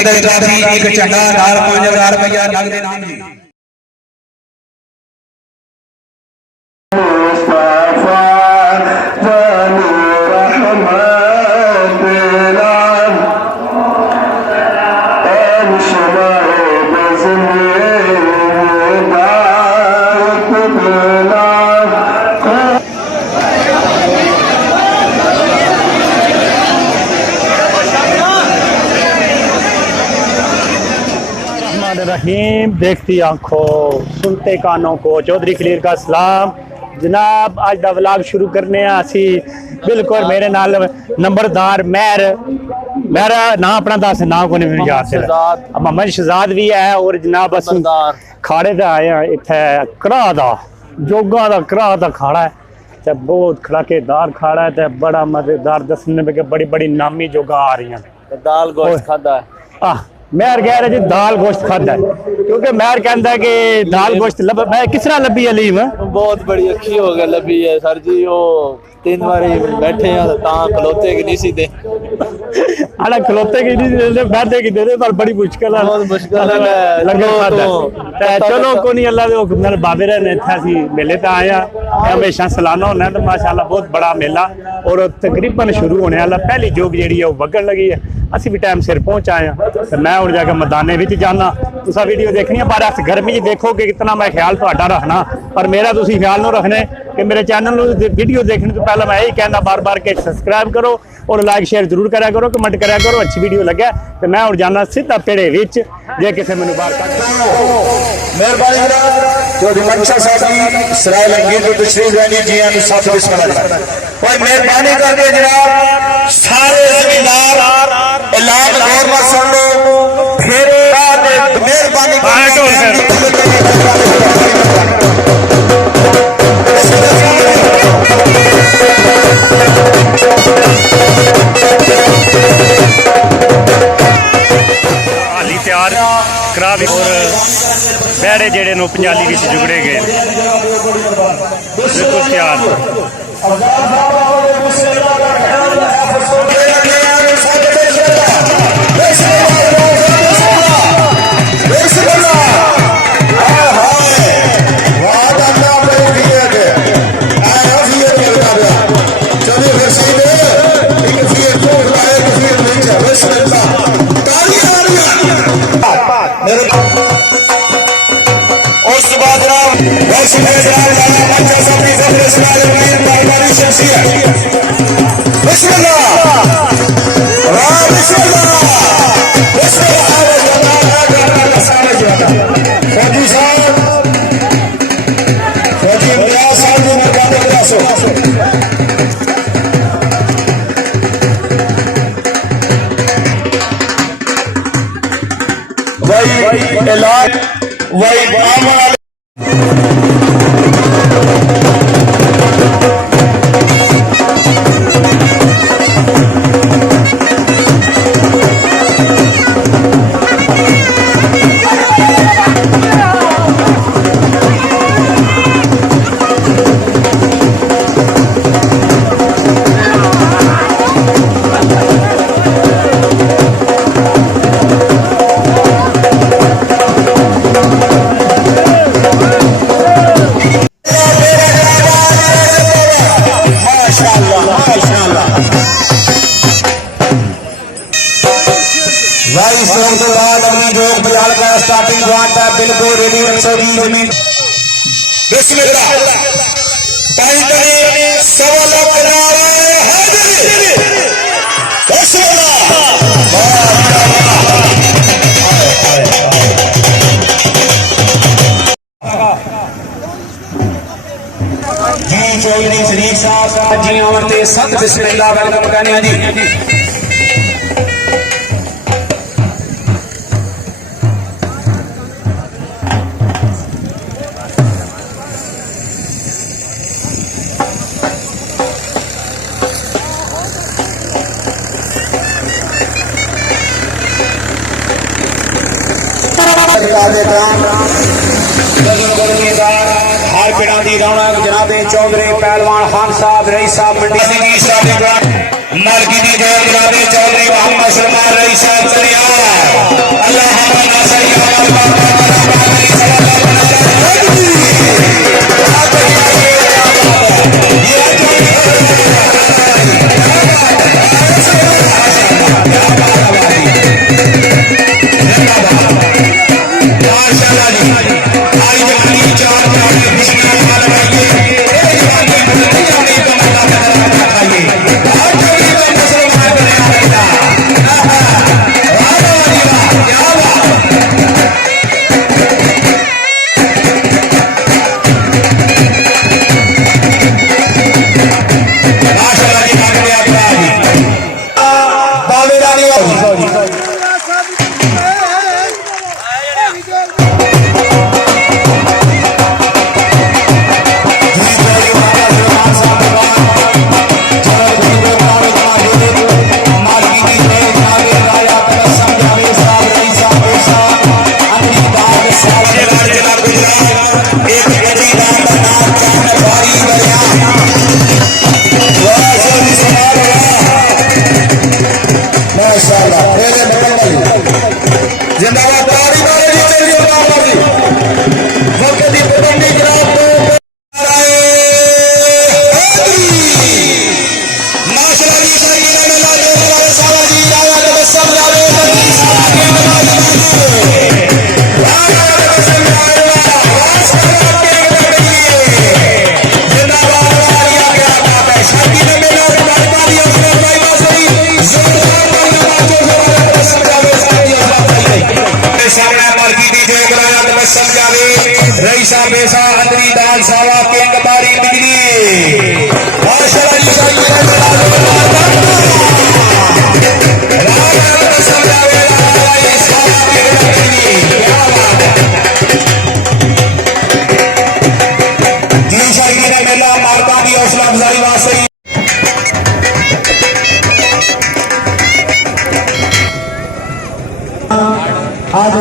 कदर ट्राफी एक झंडा नाल 5000 रुपया नगद इनाम जी। रहीम देखती आंखों सुनते कानों को चौधरी खलील का सलाम जनाब। आज दा व्लॉग शुरू करने असी बिल्कुल मेरे नाल नंबरदार मेहर मेरा नाम अपना दस नाम को नहीं याद मोहम्मद शहजाद भी है और जनाब अस खाड़े ते आए हैं इत्थे घराह दा जोगा दा घराह दा खाड़ा है ते बहुत खड़ाकेदार खाड़ा है ते बड़ा मजेदार दसने में बड़ी बड़ी नामी जोगा आ रही हैं। दाल गोश्त खादा है मेहर कह रहा जी दाल गोश्त खादा है क्योंकि मेहर कहता है कि दाल गोश्त मैं किस तरह लभी अलीम बहुत बड़ी अच्छी हो गई लभी है सर जी। वो 3 बारी बैठे हैं खलोते की नहीं सीधे खलोते की नहीं बैठे की दे पर बड़ी मुश्किल है बहुत मुश्किल है लंगर खादा चलो को नहीं अल्लाह दे हुक्म नाल बाबे रहने इत्थे असी मेले ते आए हां हमेशा सालाना होना तो माशाअल्लाह बहुत बड़ा मेला और तकरीबन शुरू होने वाला पहली जोग जिहड़ी है वो वगण लगी है असी भी टाइम सिर पहुंच आए हैं तो मैं हुण जाके मैदाने विच जाना तुसा वीडियो देखनी है पर अस गर्मी च देखो कि कितना मैं ख्याल तुहाडा रखना पर मेरा तुसी ख्याल न रखने कि मेरे चैनल वीडियो देखने तो पहले मैं यही कहना बार बार कि सब्सक्राइब करो और लाइक शेयर जरूर करा करो कमेंट करा करो अच्छी वीडियो लगे तो मैं हुण जाना सीधा पेड़े विच जे किसी मैनूं बाहर कट मेहरबानी जो मंशा साहब सराय लंगी तो तशरीफ लानी जी अनु साथ बिस्मिल्लाह कोई मेहरबानी करके जनाब सारे जमींदार ऐलान गौर में सुन लो फिर मेहरबानी हाली तैयार करा भी और बैड़े जेड़े नो पंजाली विच जुगड़े गए बिल्कुल तैयार स्टार्टिंग बिल्कुल रेडी 120 जमीन बिस्मिल्लाह पानी तनी सवा लाख हाजिर बिस्मिल्लाह जी चौधरी शरीफ साहब जी आते सत बिस्मिल्लाह वेलकम करने जी मार पिड़ा की रौनक जनाबे चौधरी पहलवान खान साहब रईस साहब मंडी मालकी की जय जनाबे चौधरी मोहम्मद सलमान रईस साहब अल्लाह रईसा बेसा अंदरी दाल सावा किंग बारी बिजली मेला मार्का की हौसला अफजाई वास्ते आज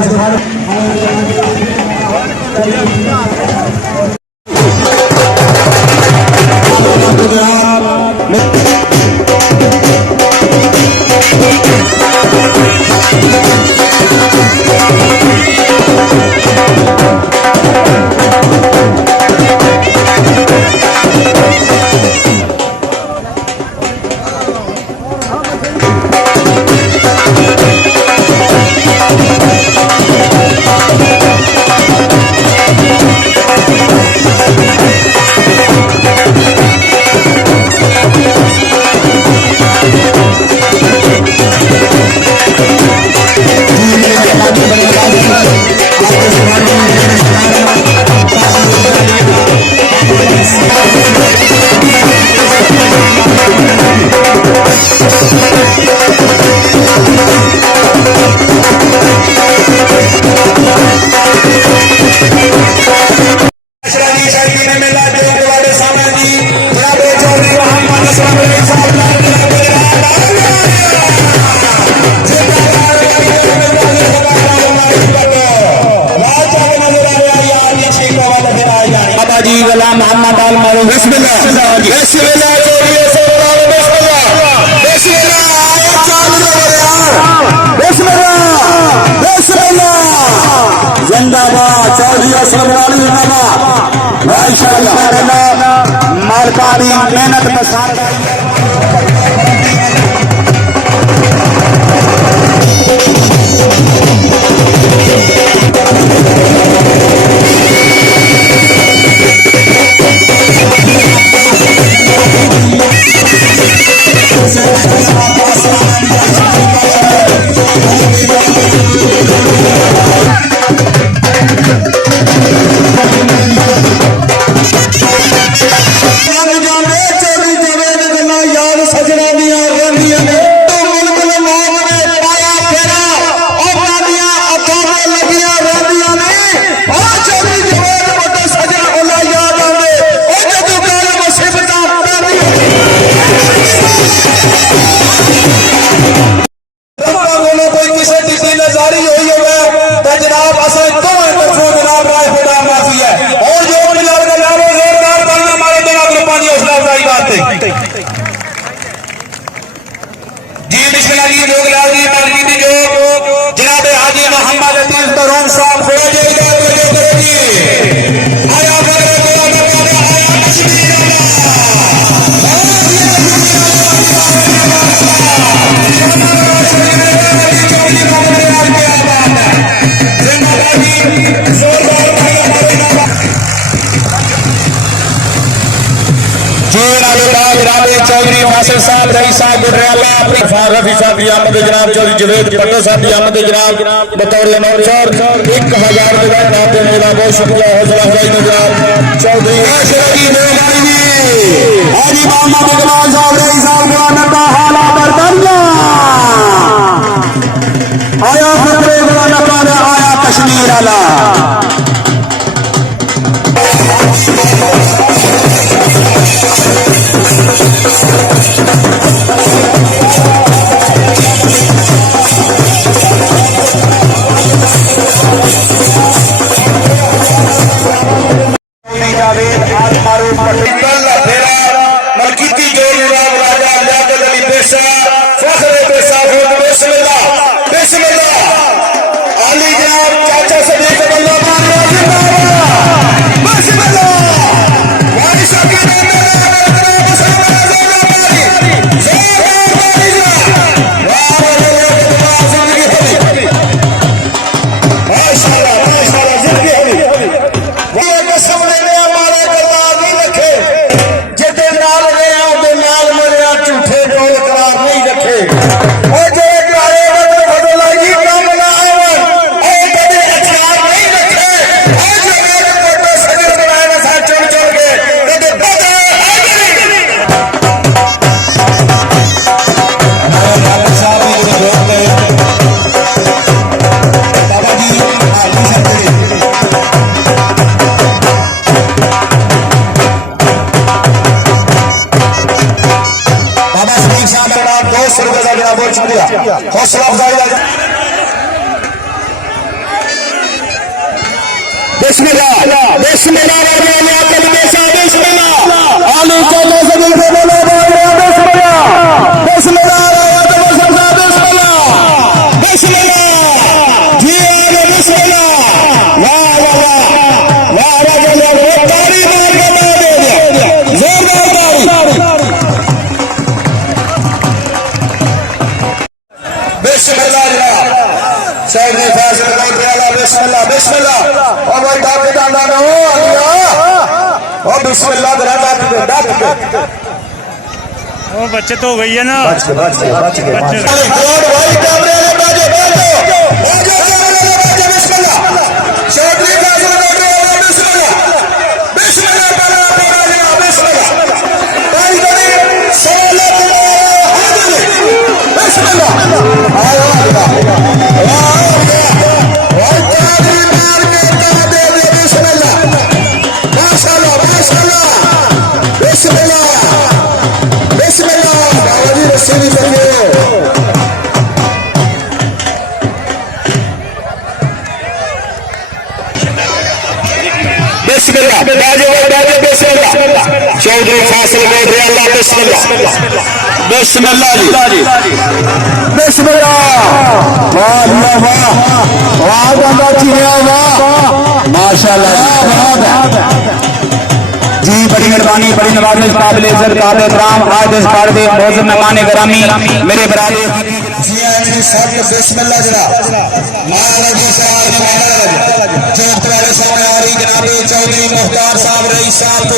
मालकारी मेहनत जनाब असल तो जनाब राय माफी है और जो की जोग लागी मलकी की जोग जनाब हाजी मोहम्मद अतीफ तरूम साहब खोया जाएगा आया चौधरी फासिल साहब रही साहब गुजराला रफी साहब की आमद जनाब चौधरी जवेद पट्टो साहब की आमद जनाब बतौर नौशर 1000 रुपए देने का बहुत शुक्रिया हौसला अफजाई जनाब चौधरी हाजी मोहम्मद इकबाल साहब रही साहब गुलानता हाला बरदरिया आया फकरे गुलानता आया कश्मीर आला मलकीती जो राजा लियाकत अली पेशा फखरे पेशा बिस्मिल्लाह बिस्मिल्लाह अली जनाब चाचा सदीक बल्ला बिस्मिल्लाह वारिसा की हौसला अफजाई बिस्मिल्लाह बिस्मिल्लाह बिस्मिल्लाह आलू चौदह से बिस्मिल्लाह बिस्मिल्लाह जी बिस्मिल्लाह वाह वाह वाह वाह तारी मार के दे जोरदार तारी बिस्मिल्लाह चौधरी फासिल बिस्मिल्लाह बिस्मिल्लाह और भाई डाके डाला ना हो और बिस्मिल्लाह वो बचत हो गई है ना बच गए भाई कैमरे बिस्मिल्लाह चौधरी फासिल बिस्मिल्लाह चौधरी फासिल बिस्मिल्लाह जी बिस्मिल्लाह माशाल्लाह जी बड़ी मेहरबानी बड़ी नवाज़िश काबिल इज्जत काबिल इकराम आज इस बार दे मौजूद मेहमान ग्रामी मेरे बरादर जी सब बिस्मिल्लाह जनाब महाराज जी साहब जो तुम्हारे सामने आ रही जनाब चौधरी मुख्तार साहब रईस साहब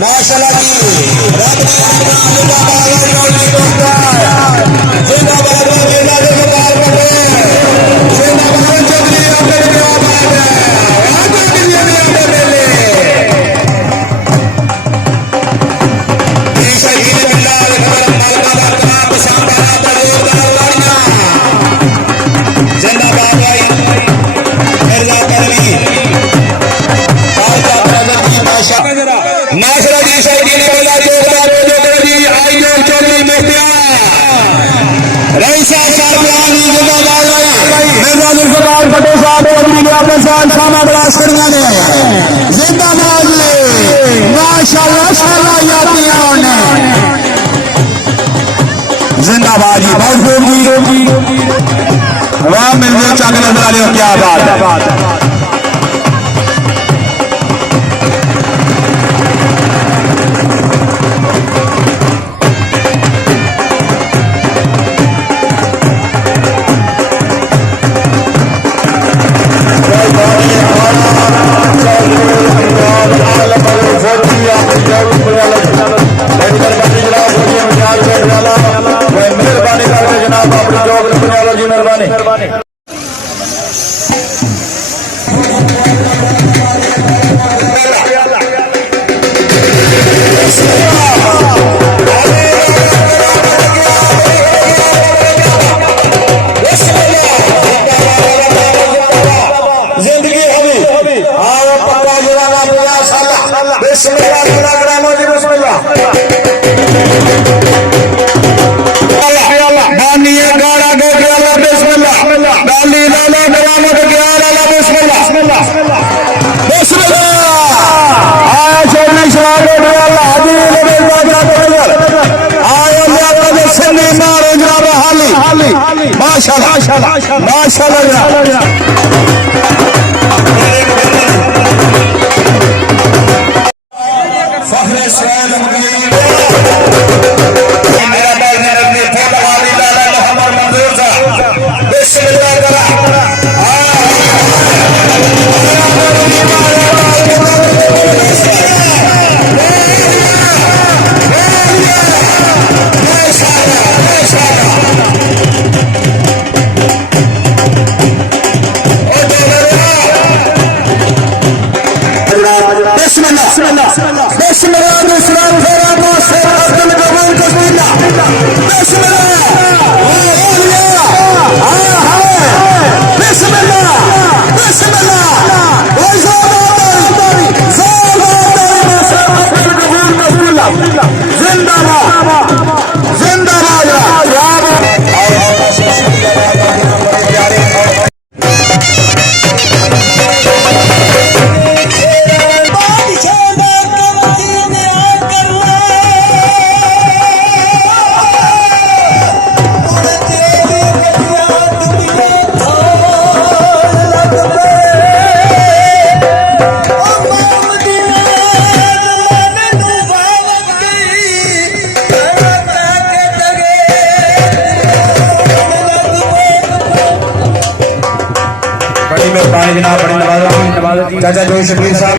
माशाल्लाह जी रब जिंदाबाद बहुत खूब जी वाह मिल गया चंग नजर आ रही क्या बात है मेहरबानी करके जनाब अपनी जॉब जी मेहरबानी जिंदगी हमें आओ पक्का जुराना 50 साल बिस्मिल्लाह अल्लाह करामो जी बिस्मिल्लाह बानिए गाड़ा गो के अल्लाह बिस्मिल्लाह डाली लाला करामो के अल्लाह बिस्मिल्लाह बिस्मिल्लाह आया छोड़ने शराब के अल्लाह हाजी बिस्मिल्लाह आया अल्लाह के सन्नी मारो जनाब हाली माशाल्लाह माशाल्लाह जनाब बड़ी नवाज चाचा जोई शबीर साहब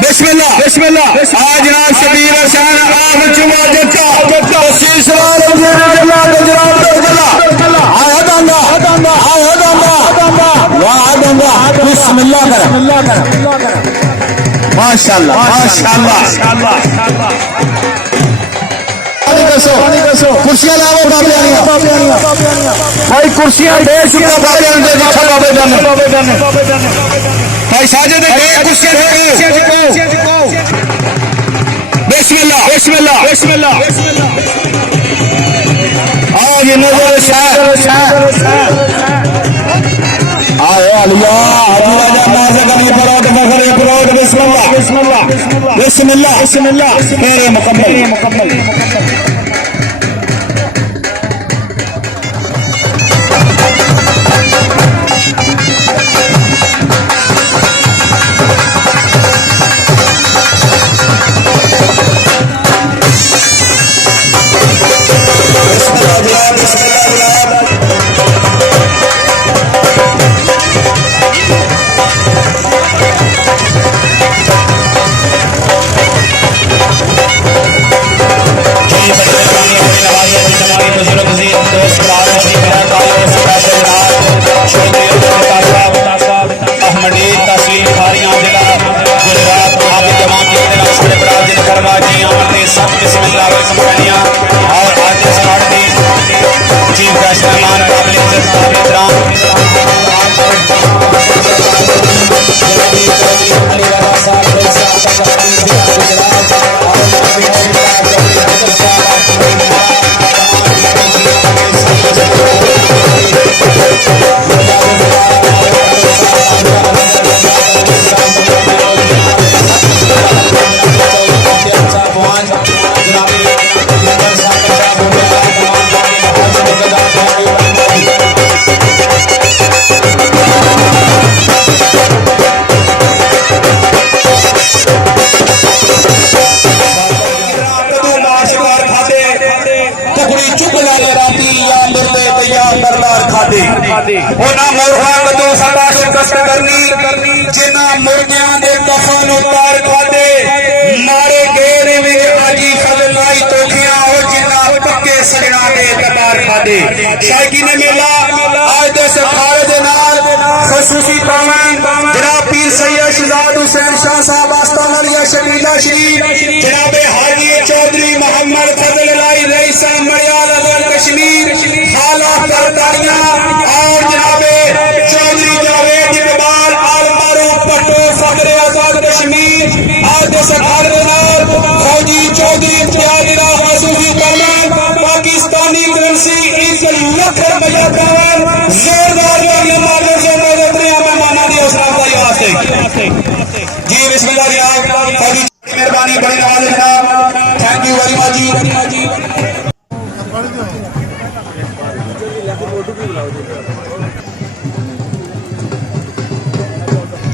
बिस्मिल्लाह आज जनाब शबीर हसन आप जुमा जट्टा सवाल आया दंगा वाह दंगा बिस्मिल्लाह कर माशाल्लाह माशाल्लाह कुर्सियां लाओ भाई कुर्सियां डेढ़ सौ भाई साजिद कुर्सियां बिस्मिल्लाह बिस्मिल्लाह बिस्मिल्लाह आज नजर शाह आया आलिया हाजी राजा नाज़ कमी फरोट फखरे फरोट बिस्मिल्लाह बिस्मिल्लाह बिस्मिल्लाह बिस्मिल्लाह खेरे मुकम्मल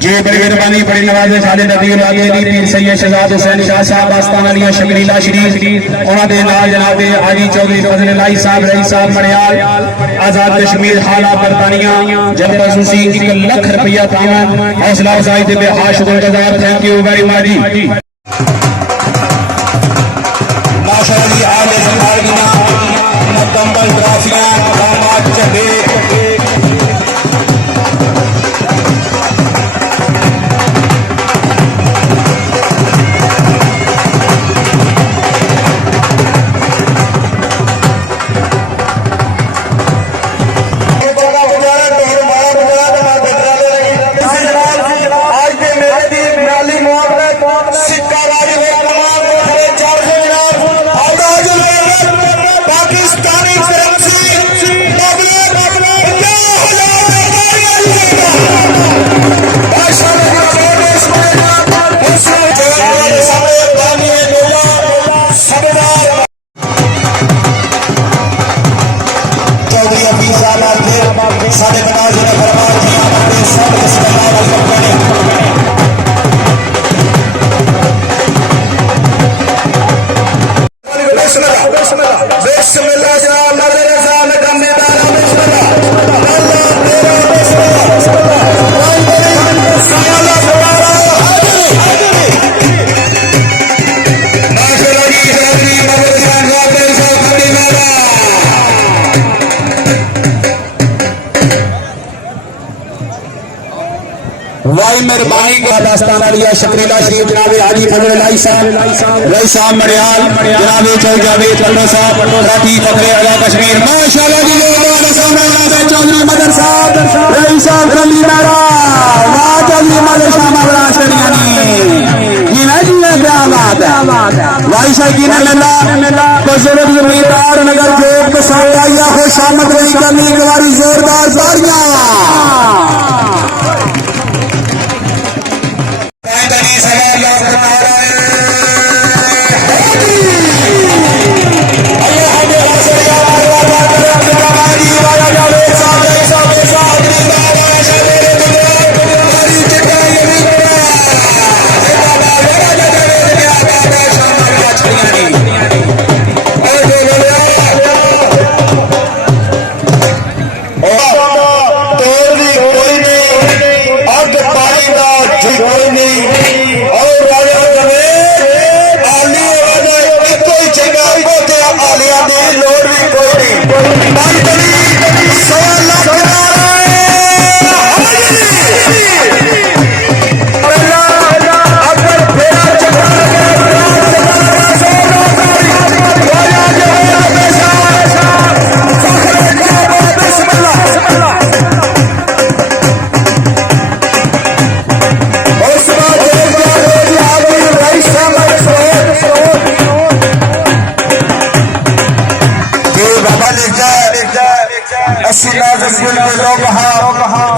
जी बड़ी मेहरबानी बड़ी नवाज़े साडे नबी लागे दी पीर सैयद शहजाद हुसैन शाह साहब आस्ताना अलिया शकरीला शरीफ उन्हां दे नाल जनाब हाजी चौधरी फजल इलाही साहब रईस साहब मड़ियाल आजाद कश्मीर हाला बरतानिया जब खसूसी 1 लाख रुपया तावन हौसला अफजाई दे बेहाश शुक्रगुजार थैंक यू वेरी मच जी माशाअल्लाह आले संभाल बिना मुकम्मल ट्रॉफियां दामाद चढ़े मेहरबानी दास्तान अलिया शकरीला शरीफ जनाब हाजी फजल इलाही साहब रईस साहब मड़ियाल जनाब चौधरी जावेद लल्लो साहब राठी फखरे आला कश्मीर माशाअल्लाह जी लोग सामने चौधरी मदन साहब रईस साहब रली मेरा वाह चौधरी मदन साहब बड़ा शरियानी जी ना जी क्या बात है भाई शकीन मेला बुजुर्ग जमींदार नगर जोग के साथ आइया खुश आमद रही करनी एक बार जोरदार तालियां।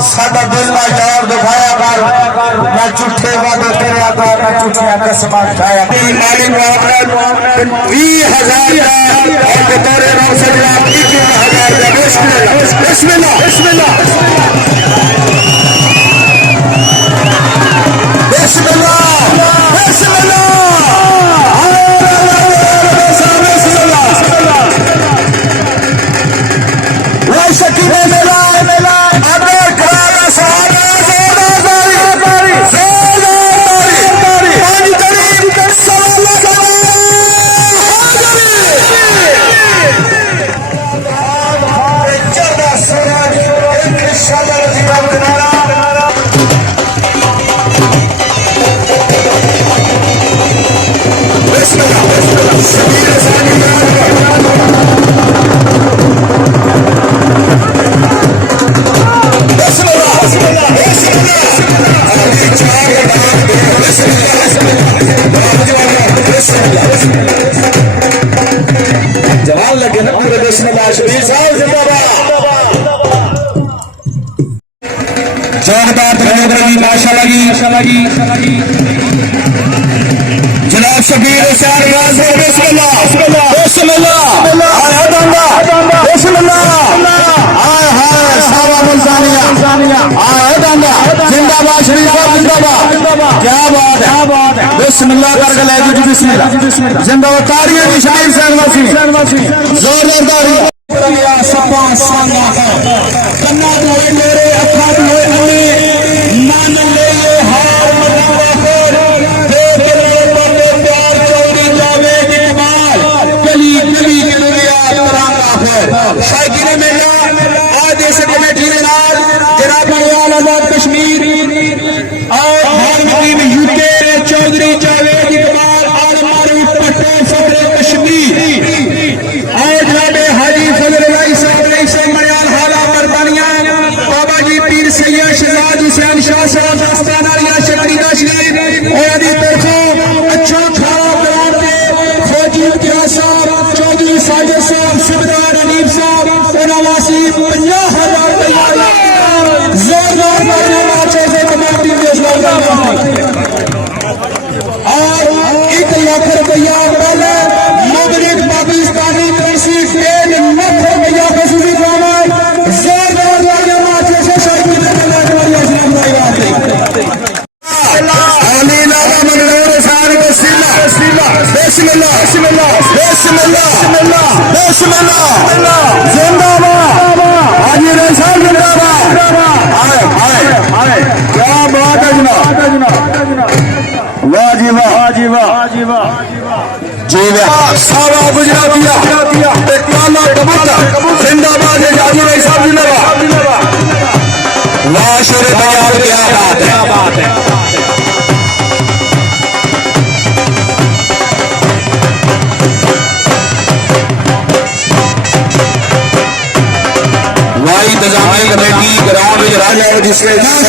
साडा दिल ना यार दिखाया कर ना झूठे वादे करया कर ना झूठियां कसमां खाया मालिक आपने 20,000 और तेरे नाम से 21,000 बिस्मिल्लाह बिस्मिल्लाह बिस्मिल्लाह जवान लगे ना पूरे देश में शबीर साहब जिंदाबाद जोरदार माशाल्लाह लगी जनाब शबीर बिस्मिल्लाह बिस्मिल्लाह आया दांदा बिस्मिल्लाह आय हाय सावा मुल्तानिया आया दांदा जिंदाबाद शबीर साहब जिंदाबाद क्या बात है बिस्मिल्लाह करके ले जी बिस्मिल्लाह जिंदाबाद तालियां दी शबीर साहब वासी जोरदार तालियां सपा साना है कन्ना तो मेरे अखा तो हमें मान ले हार मनावा फिर प्यार चोरी जावे की कमाल गली गली की दुनिया तरांगा फिर शायकीन मेला आज देश कमेटी ने नाल जनाब आजाद कश्मीर और भारत में यूके चौधरी जावेद इकबाल और मारूफ पटेल सदर कश्मीर और जनाब हाजी फजल भाई साहब मरियाल हाला बरतानिया बाबा जी पीर सैयद शहजाद हुसैन शाह साहब दस्तान आलिया शक्ति दाशरी और आदि तरफों अच्छा खाना बनाते फौजी इतिहास साहब चौधरी साजिद साहब सुबेदार अनीब साहब और नवासी 50,000 तैयार जोरदार मारना चाहिए तमाम टीम के और 1 लाख रुपया पहले मुबलिक पाकिस्तानी करेंसी 1 लाख रुपया खसूसी ड्रामा जोरदार मारना चाहिए शायद क्या बात है वाह जी वाह जी वाह जी वाह सावा गुजरातिया काला कबूतर जिंदाबाद जाजी भाई साहब जिंदाबाद वाह शेर पंजाब क्या बात है वाह इंतजामी कमेटी ग्राउंड में राजा जिसके साहब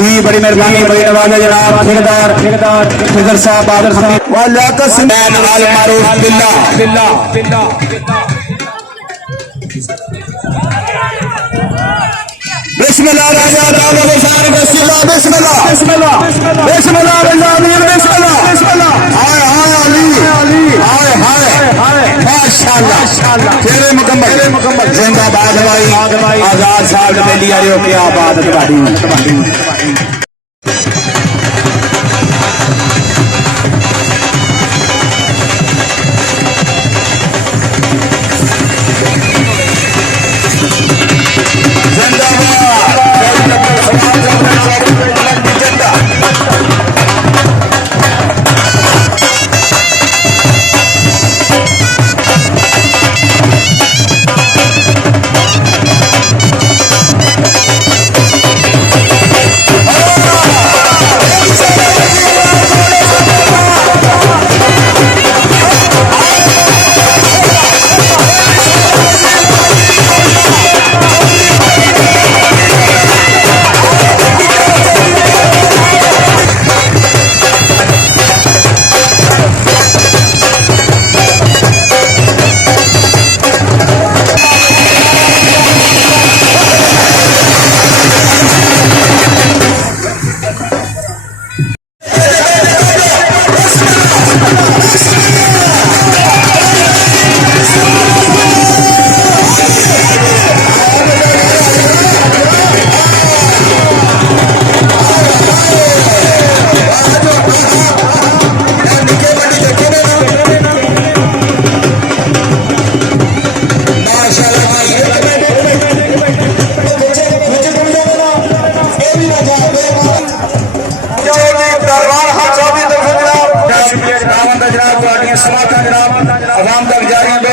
जी बड़ी मेहरबानी बड़ी नवाज जनाब ठेकेदार फिगर साहब बादल हमीद व लियाकत सिंह अल मारूफ बिल्लाह बिस्मिल्लाह बिस्मिल्लाह बिस्मिल्लाह बिस्मिल्लाह बिस्मिल्लाह बिस्मिल्लाह हाय हाय अली हाय हाय माशाअल्लाह तेरे मुकम्मल जिंदाबाद भाई आजाद साहब ने लिया रे क्या बात है तुम्हारी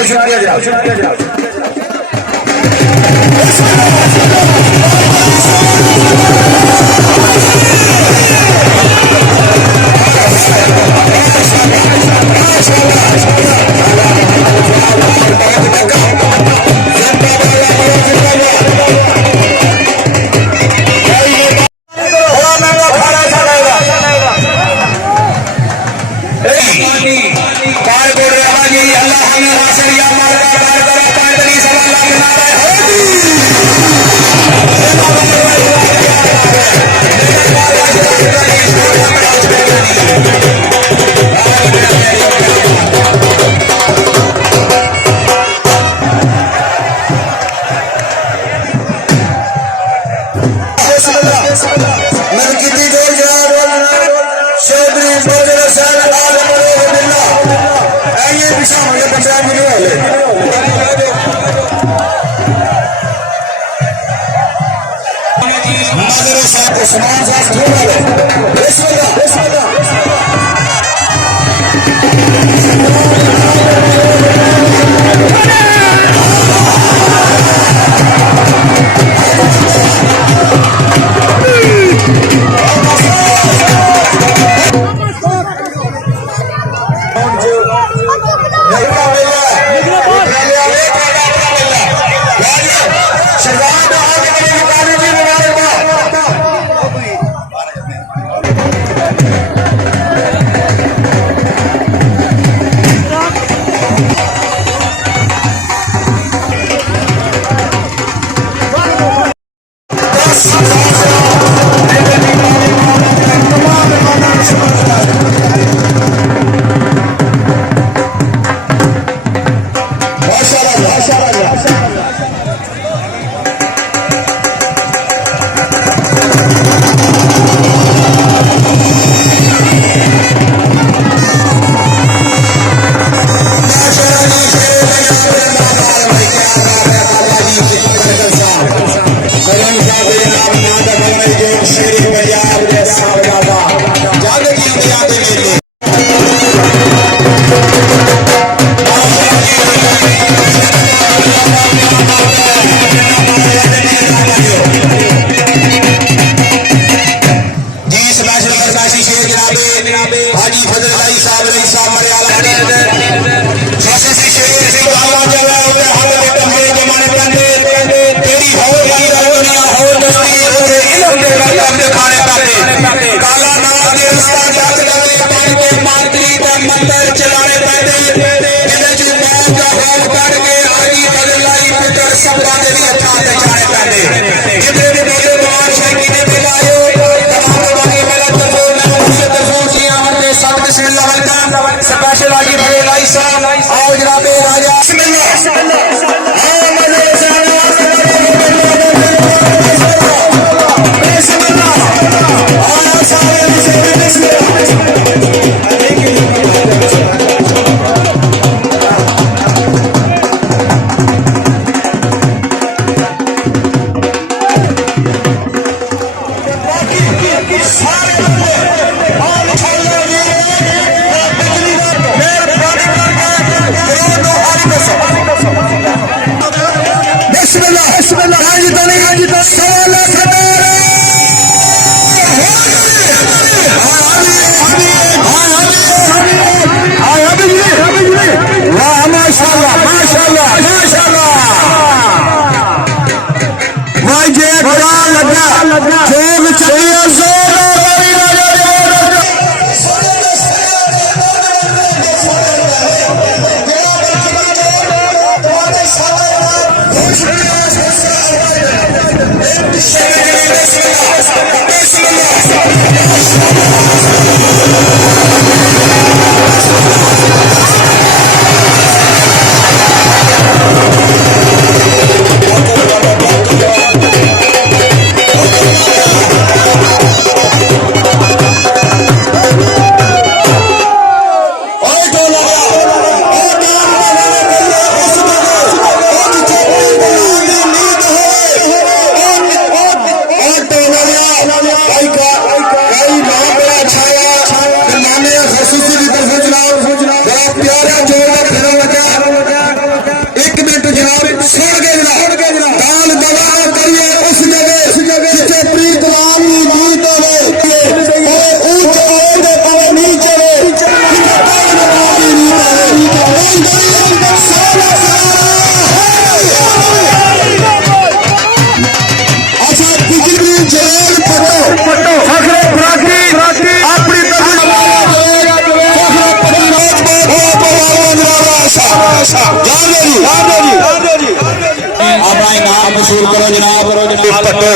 शुक्रिया जनाब।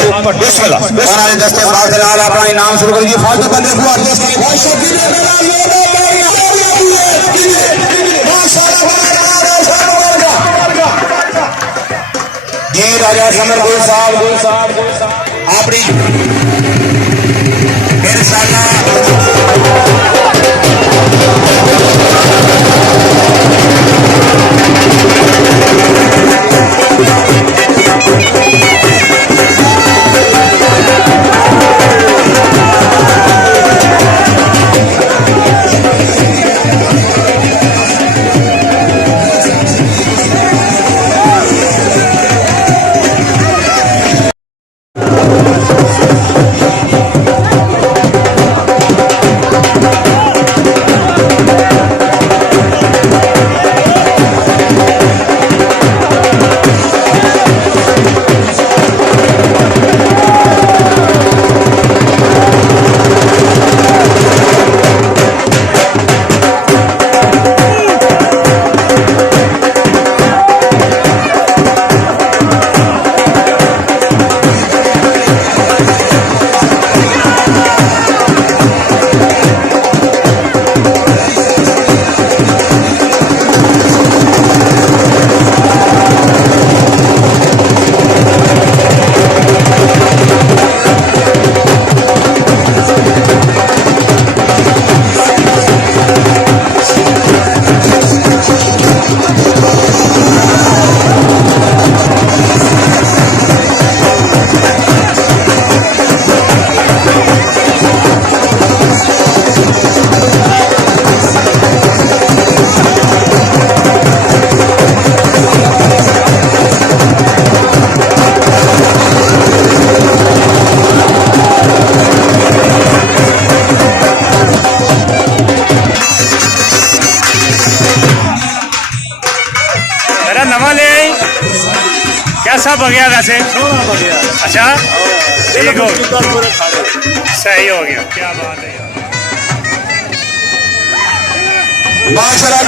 बिस्मिल्लाह महाराज दस्ते बाग के नाल अपना इनाम शुरू करिए फालतू बंदे को आगे से जी राजा समर गुल साहब अपनी इंशाअल्लाह कैसा बगया वैसे? अच्छा ठीक हो सही हो गया क्या बात है यार माशाल्लाह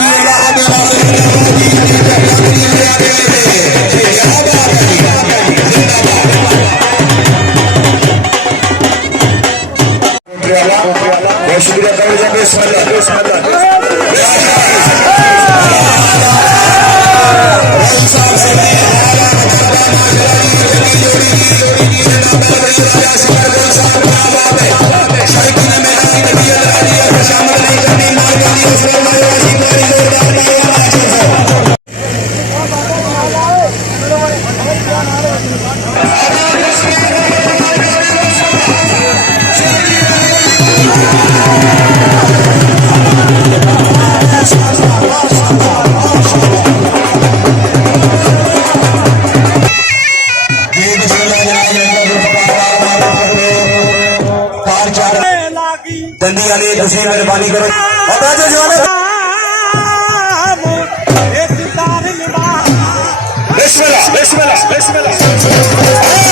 दंदी वाले तुम मेहरबानी करो बिस्मिल्लाह बिस्मिल्लाह बिस्मिल्लाह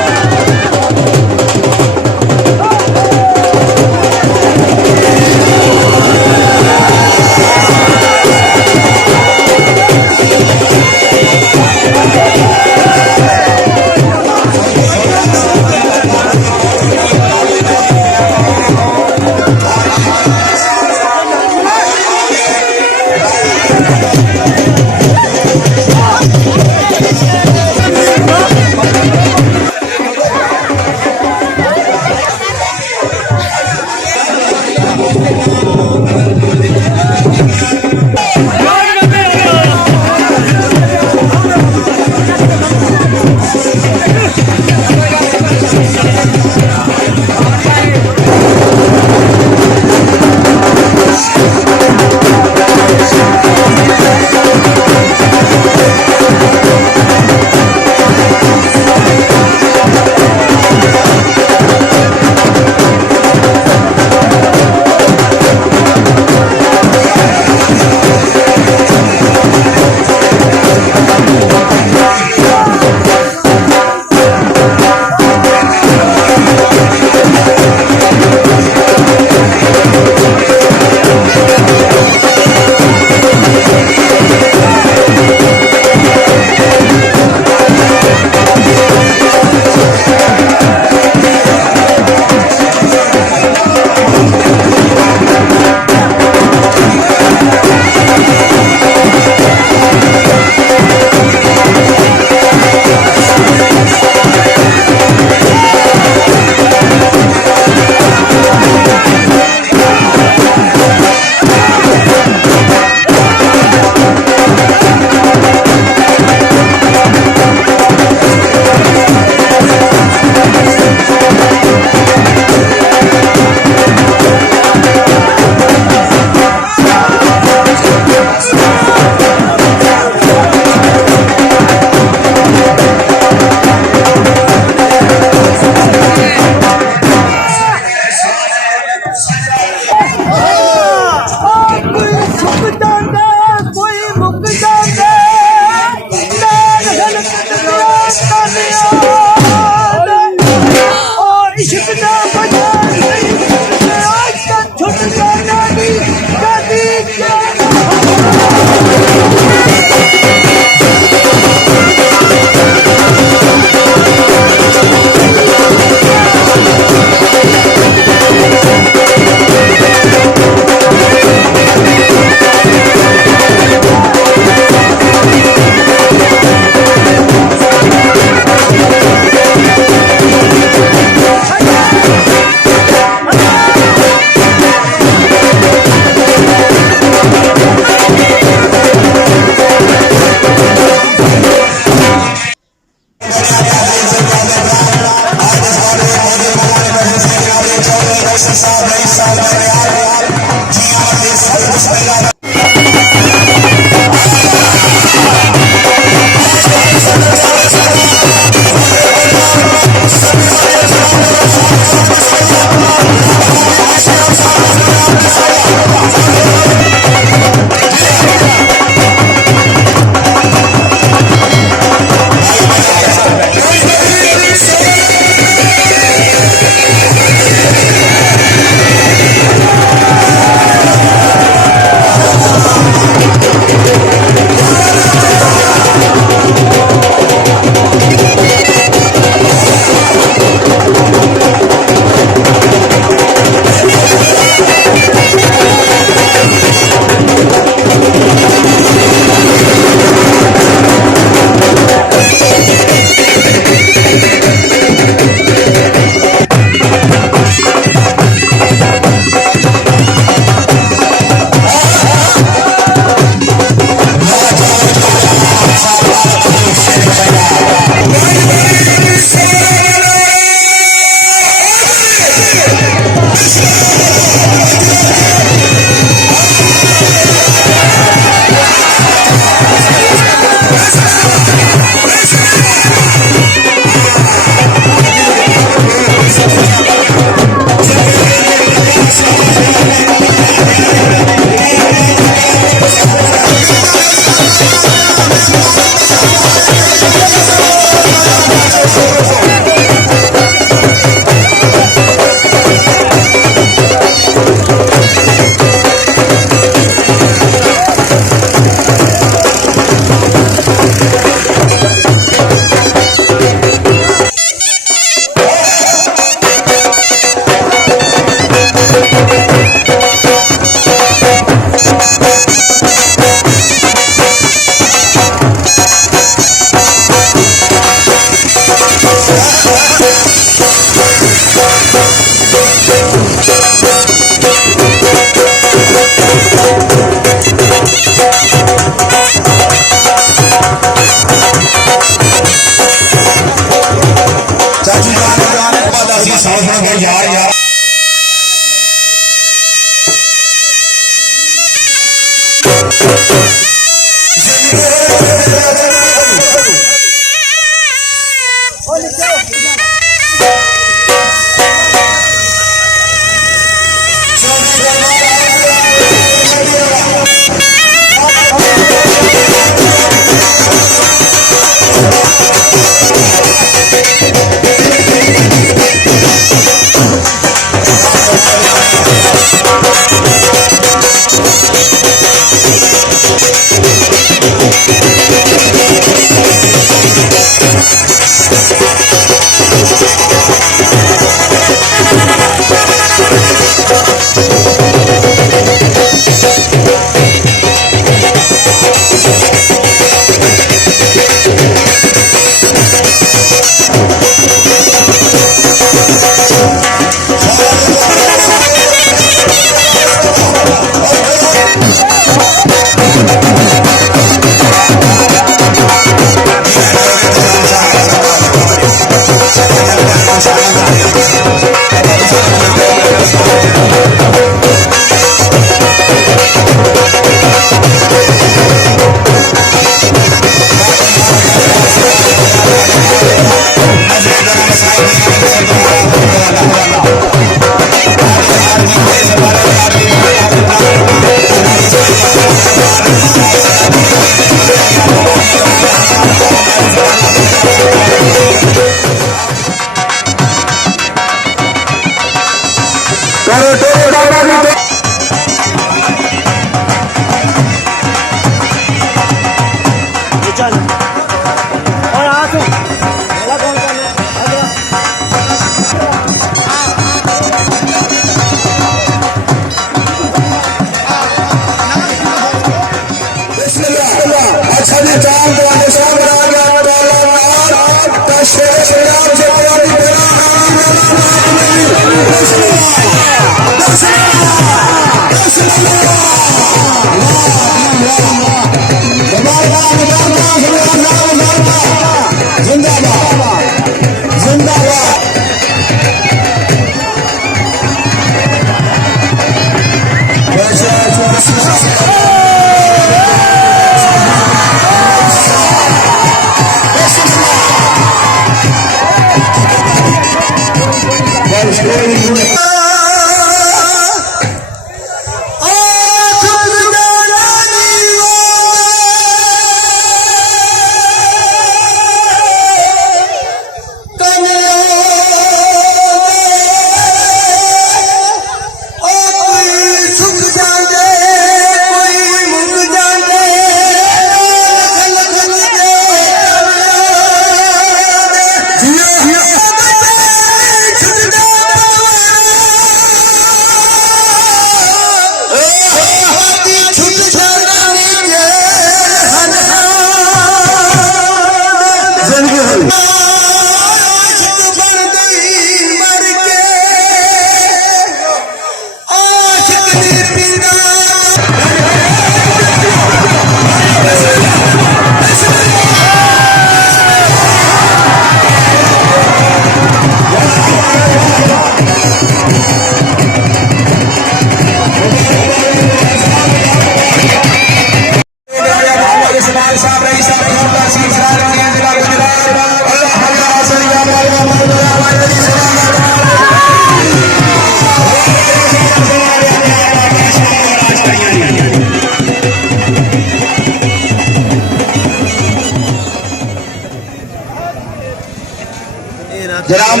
जनाब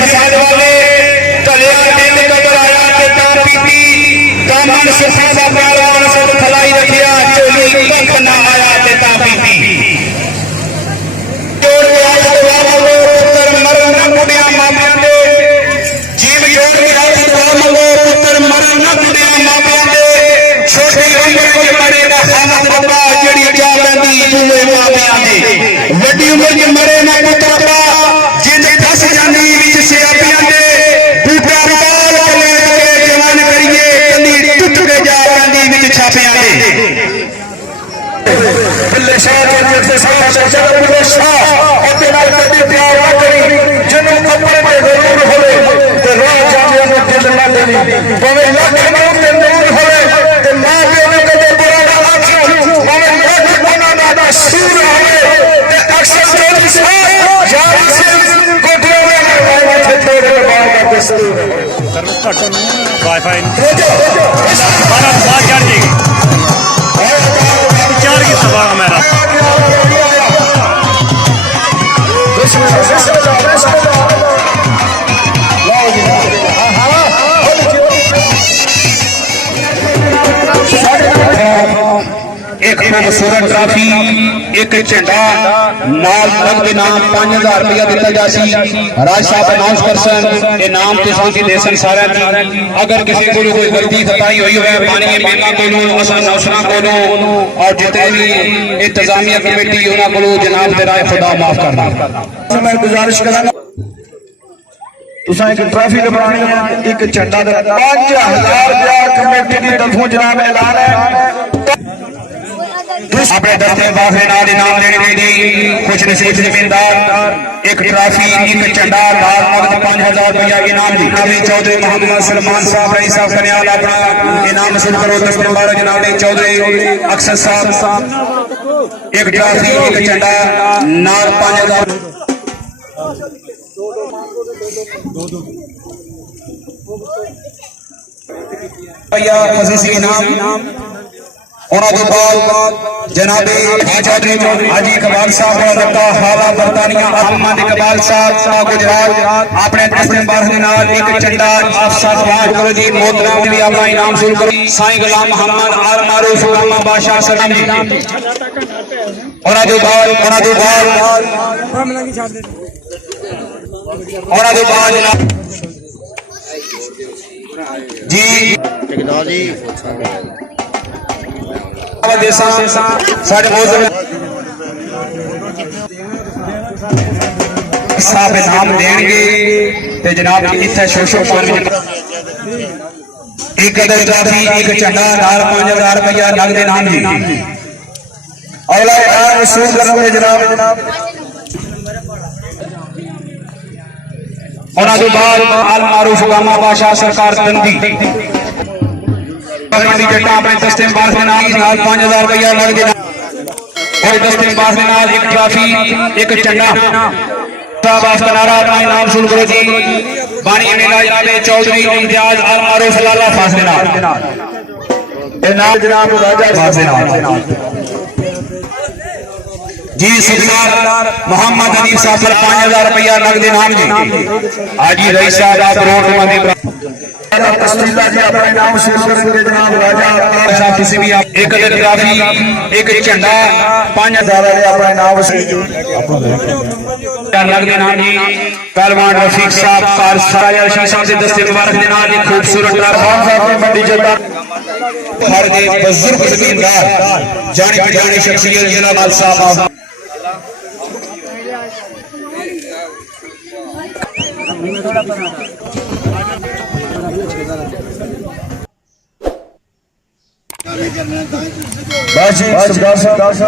फसाद वाले कलिया दिल घबराया ते तार पीती दामन सफा प्यारा सब फलाई रखिया चोली कप ना आया ते ता पीती जोड़ के आज दुआ मंगो पुत्र मरण न बुढ़िया मापिया दे जीव जोड़ के आज दुआ मंगो पुत्र मरण न बुढ़िया मापिया दे छोटी उम्र के मरे ना खामत रब्बा जड़ी जा लंदी जुए मापिया दे वड्डी उम्र के मरे ना पुत्र रब्बा जिंद दस जानी विच सियापिया दे बूटा पाल कले के जवान करिए कंदी टुट के जा लंदी विच छापिया दे बिल्ले शाह के साथ चर्चा बिल्ले शाह अपने नाल कदी प्यार ना करी जिन्हों कपड़े पे जरूर होवे ते राह जाने में दिल ना देनी भावे लाख मौत के नूर होवे ते मां के ने कदे बुरा ना आखो भावे लाख बना ना सूर होवे ते अक्सर जोड़ी से यार से कोठियों में करवाए थे तेरे बाल का दस्तूर सर्विस कट वाईफाई हमारा बात यार जी चार की सभा मेरा एक खूबसूरत ट्रॉफी एक झंडा नाल नगद इनाम 5000 रुपया दिता जासी राज साहब अनाउंस करसन इनाम तुसां की देसन सारा दी अगर किसी को कोई गलती खताई हुई है पानी मेमा कोलों असा नौसरा कोलों और जितने भी इंतजामिया कमेटी उन्हां कोलों जनाब दे राय खुदा माफ करना मैं गुजारिश करांगा तुसां एक ट्रॉफी लबानी है एक झंडा दे 5000 रुपया कमेटी दी तरफों जनाब ऐलान है अपने दस्ते बाफे नाल इनाम लेने दी खुश नसीब जमींदार एक ट्रॉफी एक झंडा लाल नगद 5000 रुपया इनाम दी नबी चौधरी मोहम्मद सलमान साहब रईस साहब कन्याल अपना इनाम हासिल करो दस्ते मुबारक जनाब चौधरी अक्सर साहब एक ट्रॉफी एक झंडा नाल 5000 रुपया खसूसी इनाम उन्होंने बाद जनाबे चौधरी हाजी इकबाल साहब और रब्ता हवाला बरतानिया अहमद इकबाल साहब गुजरात अपने दस्ते बारह के नाल एक झंडा अफसर वाज करो जी मोहतरम भी अपना इनाम शुरू करो साईं गुलाम मोहम्मद आल मारूफ उलमा बादशाह सलाम जी उन्होंने बाद जी साहब इनाम देंगे ते जनाब इत्थे शोशो एक अदर ट्रॉफी एक झंडा नाल 5000 रुपया नगद इनाम जी अगला इनाम वसूल करेंगे जनाब उन्हां दे बाद आल मारूफ उलमा बादशाह सरकार तंदी जट्टा अपने दस्ते बार के नाल 5000 रुपया लग गया और दस्ते बार के नाल एक ट्रॉफी एक झंडा शाबाश नारा अपना इनाम शुरू करो जी बानी मेला जनाब चौधरी इम्तियाज आल मारूफ लाला फास के नाल इनाम जनाब राजा फास के नाल जी सरदार मोहम्मद हनीफ साहब पर 5000 रुपया नगद इनाम जी हाजी रईस साहब करोड़ मंदी तस्लीला जी अपना इनाम शुरू करेंगे जनाब राजा किसी भी एक अदर ट्रॉफी एक झंडा 5000 अपना इनाम नगद इनाम जी पहलवान रफीक साहब कार साया साहब से दस्ते मुबारक के नाल एक खूबसूरत खान साहब की मंडी जट्टा हर दे बुजुर्ग जमींदार जानी पहचानी शख्सियत जनाब आल साहब बाजी